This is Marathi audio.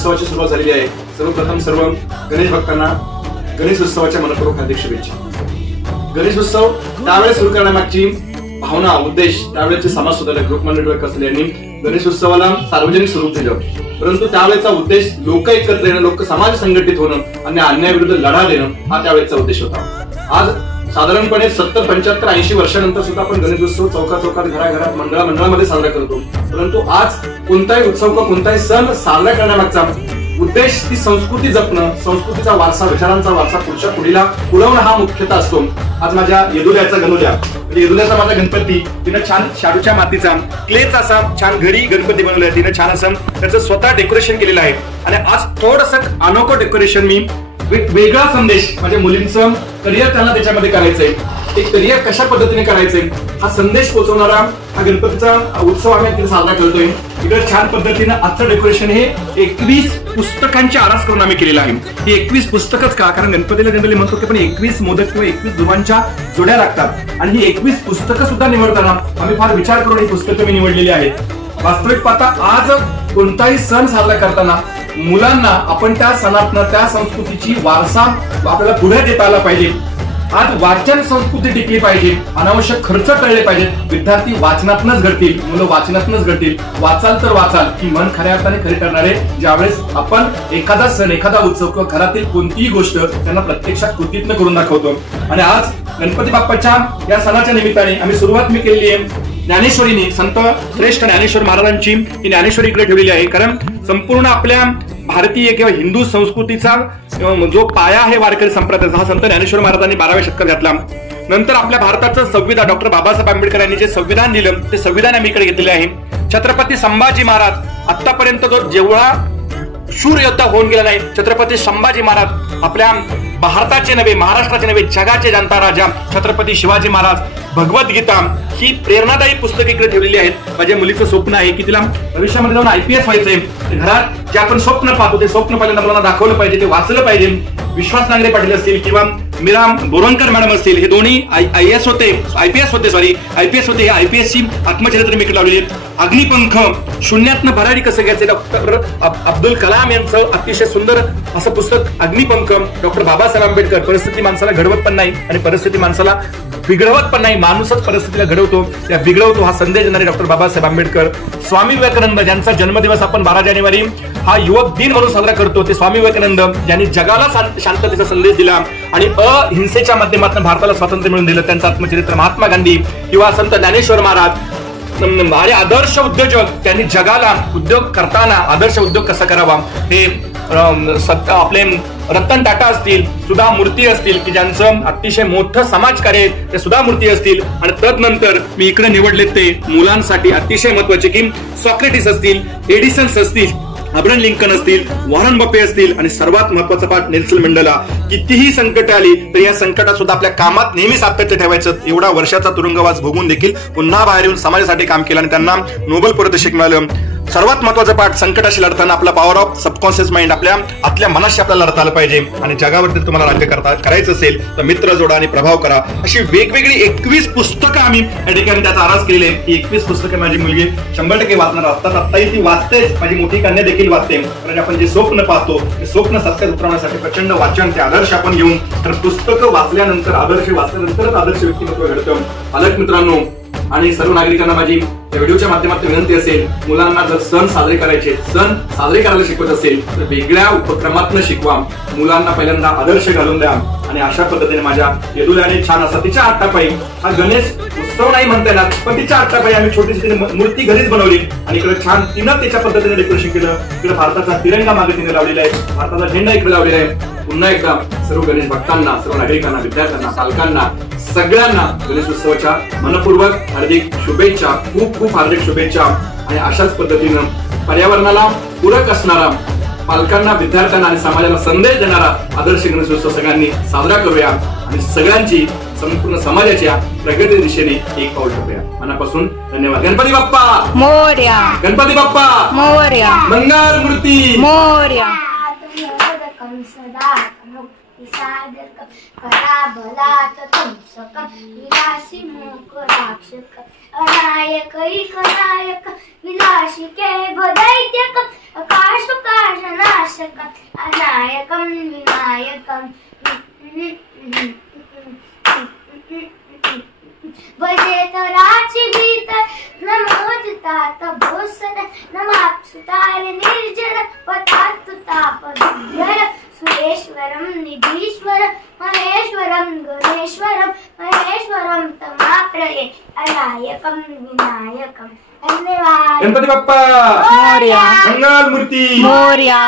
उत्सवाची सुरुवात झालेली आहे। सर्वप्रथम सर्व गणेश भक्तांना गणेश उत्सवाच्या मनपूर्वक हार्दिक शुभेच्छा। गणेश उत्सव त्यावेळेस सुरू करण्यामागची भावना, उद्देश, त्यावेळेचे समाज सुधारक लोकमान्य टिळक असले यांनी गणेश उत्सवाला सार्वजनिक स्वरूप दिलं, परंतु त्यावेळेचा उद्देश लोक एकत्र येणं, लोक समाज संघटित होणं आणि अन्यायाविरुद्ध लढा देणं हा त्यावेळेचा उद्देश होता। आज साधारणपणे 70, 75, 80 वर्षानंतर सुद्धा आपण गणेश उत्सव चौकात घराघरात मंडळामध्ये साजरा करतो, परंतु आज कोणताही उत्सव किंवा कोणताही सण साजरा करण्यामागचा उद्देश ती संस्कृती जपणं, संस्कृतीचा वारसा, विचारांचा वारसा पुढच्या पिढीला पुरवणं हा मुख्यतः असतो। आज माझ्या येदुल्याचा गणुल्या म्हणजे येदुल्याचा माझा गणपती, तिनं छान शाडूच्या मातीचा क्लेचा असा छान घरी गणपती बनवलाय, तिनं छान असं त्याचं स्वतः डेकोरेशन केलेलं आहे। आणि आज थोडंसं अनोखं डेकोरेशन मी वेगळा संदेश माझ्या मुलींचं करिअर त्यांना त्याच्यामध्ये करायचंय, ते करिअर कशा पद्धतीने करायचंय हा संदेश पोहोचवणारा हा गणपतीचा उत्सव आम्ही साजरा करतोय। इकडे छान पद्धतीने आजचं डेकोरेशन हे 21 पुस्तकांची आरास करून आम्ही केलेलं आहे। ही 21 पुस्तकच का, कारण गणपतीला जनरली म्हणतो की पण 21 मोदक किंवा 21 दुवांच्या जोड्या लागतात आणि ही 21 पुस्तकं सुद्धा निवडताना आम्ही फार विचार करून ही पुस्तकं मी निवडलेली आहेत। वास्तविक पाहता आज कोणताही सण साजरा करताना मुलांना आपण त्या सणातनं, त्या संस्कृतीची वारसा आपल्याला पुढे देता आला पाहिजे। आज वाचन संस्कृती टिकली पाहिजे, अनावश्यक खर्च टळले पाहिजेत, विद्यार्थी वाचनातूनच घडतील, मुलं वाचनातूनच घडतील। वाचाल तर वाचाल की मन खऱ्या अर्थाने खरे करणारे ज्यावेळेस आपण एखादा सण, एखादा उत्सव किंवा घरातील कोणतीही गोष्ट त्यांना प्रत्यक्षात कृतीतनं करून दाखवतो। आणि आज गणपती बाप्पाच्या या सणाच्या निमित्ताने आम्ही सुरुवात मी केलेली आहे ज्ञानेश्वरीने, संत श्रेष्ठ ज्ञानेश्वर महाराजांची ही ज्ञानेश्वरी इकडे ठेवलेली आहे, कारण संपूर्ण आपल्या भारतीय किंवा हिंदू संस्कृतीचा जो पाया आहे वारकरी संप्रदायाचा हा संत ज्ञानेश्वर महाराजांनी 12व्या शतकात घातला। नंतर आपल्या भारताचं संविधान डॉक्टर बाबासाहेब आंबेडकर यांनी जे संविधान दिलं ते संविधान आम्ही इकडे घेतलेले आहे। छत्रपती संभाजी महाराज आतापर्यंत जो जेवढा शूर योद्धा होऊन गेला नाही, छत्रपती संभाजी महाराज आपल्या भारताचे नव्हे, महाराष्ट्राचे नव्हे, जगाचे जाणता राजा छत्रपती शिवाजी महाराज, भगवद्गीता ही प्रेरणादायी पुस्तके इकडे ठेवलेली आहेत। माझ्या मुलीचं स्वप्न आहे की तिला भविष्यामध्ये जाऊन IPS व्हायचंय। घरात जे आपण स्वप्न पाहतो ते स्वप्न पहिल्यांदा मुलांना दाखवलं पाहिजे, ते वाचलं पाहिजे। विश्वास नांगरे पाटील असतील किंवा मीरा बोरवणकर मॅडम असतील, हे दोन्ही IPS होते, हे IPS ची आत्मचरित्र मी इकडे लावलेली आहेत। अग्निपंख, शून्यातनं भरारी कसं घ्यायचं, डॉक्टर अब्दुल कलाम यांचं अतिशय सुंदर असं पुस्तक अग्निपंख। डॉक्टर बाबासाहेब आंबेडकर, परिस्थिती माणसाला घडवत पण नाही आणि परिस्थिती माणसाला बिघडवत पण नाही, माणूसच परिस्थितीला घडवतो, त्या बिघडवतो हा संदेश देणारे डॉक्टर बाबासाहेब आंबेडकर। स्वामी विवेकानंद ज्यांचा जन्मदिवस आपण 12 जानेवारी हा युवक दिन म्हणून साजरा करतो, ते स्वामी विवेकानंद ज्यांनी जगाला शांततेचा संदेश दिला आणि अहिंसेच्या माध्यमातून भारताला स्वातंत्र्य मिळवून दिलं, त्यांचं आत्मचरित्र। महात्मा गांधी किंवा संत ज्ञानेश्वर महाराज आणि आदर्श उद्योजक, त्यांनी जगाला उद्योग करताना आदर्श उद्योग कसा करावा हे आपले रतन टाटा असतील, सुधा मूर्ती असतील की ज्यांचं अतिशय मोठं समाजकार्य ते सुधा मूर्ती असतील। आणि तदनंतर मी इकडे निवडले ते मुलांसाठी अतिशय महत्वाचे की सॉक्रेटिस असतील, एडिसन्स असतील, अब्राहम लिंकन असतील, वॉरन बफे असतील आणि सर्वात महत्वाचा पाठ नेल्सन मंडेला। कितीही संकट आली तर या संकटात सुद्धा आपल्या कामात नेहमी सातत्य ठेवायचं। एवढा वर्षाचा तुरुंगवास भोगून देखील पुन्हा बाहेर येऊन समाजासाठी काम केलं आणि त्यांना नोबेल पारितोषिक मिळालं। सर्वात महत्वाचा पाठ, संकटाशी लढताना आपला पॉवर ऑफ सबकॉन्शियस माइंड, आपल्या आतल्या मनाशी आपल्याला लढता आलं पाहिजे। आणि जगावरती तुम्हाला राज्य करायचं असेल तर मित्र जोडा आणि प्रभाव करा। अशी वेगवेगळी 21 पुस्तकं आम्ही या ठिकाणी त्याचा आरास केलेली आहे। ही 21 पुस्तकं माझी मुलगी 100% वाचणार असतात, आत्ताही ती वाचतेच, माझी मोठी कन्या देखील वाचते। कारण आपण जे स्वप्न पाहतो ते स्वप्न सत्यात उतरवण्यासाठी प्रचंड वाचन, ते आदर्श आपण घेऊन, तर पुस्तकं वाचल्यानंतर, आदर्श वाचल्यानंतरच आदर्श व्यक्तिमत्व घडतं। पालक मित्रांनो आणि सर्व नागरिकांना माझी या व्हिडिओच्या माध्यमातून विनंती असेल, मुलांना जर सण साजरे करायला शिकवत असेल तर वेगळ्या उपक्रमातून शिकवा। मुलांना पहिल्यांदा आदर्श घालून द्या आणि अशा पद्धतीने माझ्या येदुल्याने छान असा तिच्या हातापायी हा गणेश उत्सव नाही म्हणता येणार, पण तिच्या हातापायी आम्ही छोटीशी मूर्ती घरीच बनवली आणि इकडे छान तिनं त्याच्या पद्धतीने डेकोरेशन केलं। इकडे भारताचा तिरंगा मागे तिने लावलेला आहे, भारताचा झेंडा इकडे लावलेला आहे। पुन्हा एकदा सर्व गणेश भक्तांना, सर्व नागरिकांना, विद्यार्थ्यांना, पालकांना, सगळ्यांना गणेश उत्सवाच्या मनपूर्वक हार्दिक शुभेच्छा, खूप खूप हार्दिक शुभेच्छा। आणि अशाच पद्धतीनं पर्यावरणाला पूरक असणारा, पालकांना, विद्यार्थ्यांना आणि समाजाला संदेश देणारा आदर्श गणेश उत्सव सगळ्यांनी साजरा करूया आणि सगळ्यांची संपूर्ण समाजाच्या प्रगती दिशेने एक पाऊल टाकूया। मनापासून धन्यवाद। गणपती बाप्पा मोरया, गणपती बाप्पा मोरया, मंगल मूर्ती मोरया। गणपती सादर करा भलात तुमसकम विलासी मूक राक्षक अनायक नायक विलासिके भदैत्यक आकाश नाशक अनायकम विनायकम भजेत राची भीत नमोजतात भूषण नमाप्सुतार निर्जर पतातु तापधर सुरेश्वरम निधीश्वर महेश्वरम गणेश्वरम महेश्वरम तमाप्रये अनायकम विनायकम। धन्यवाद। गणपती बाप्पा मोरया। मंगल मूर्ती मोरया।